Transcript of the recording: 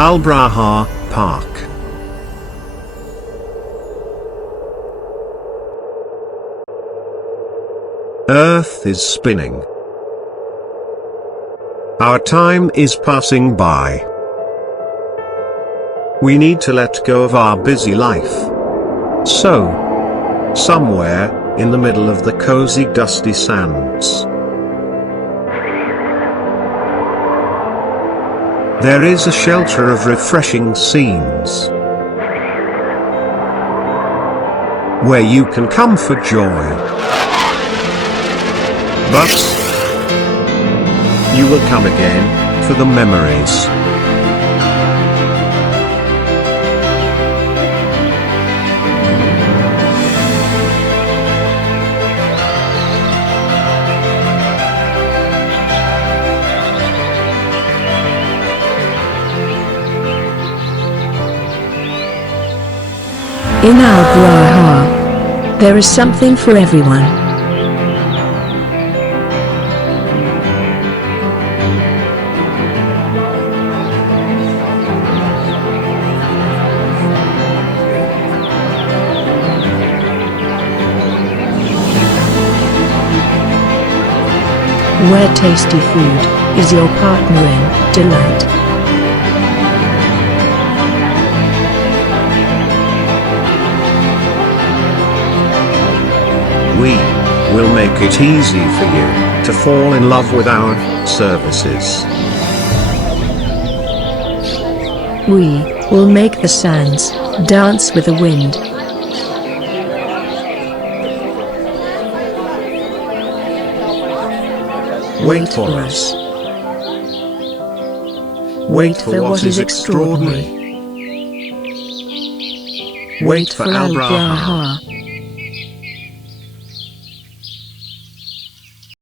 Al Braha Park. Earth is spinning. Our time is passing by. We need to let go of our busy life. So, somewhere, in the middle of the cozy dusty sands, there is a shelter of refreshing scenes, where you can come for joy. But you will come again, for the memories. In Al Braha, there is something for everyone. Where tasty food is your partner in delight. We will make it easy for you to fall in love with our services. We will make the sands dance with the wind. Wait for us. Wait for what is extraordinary. Wait for Al Braha.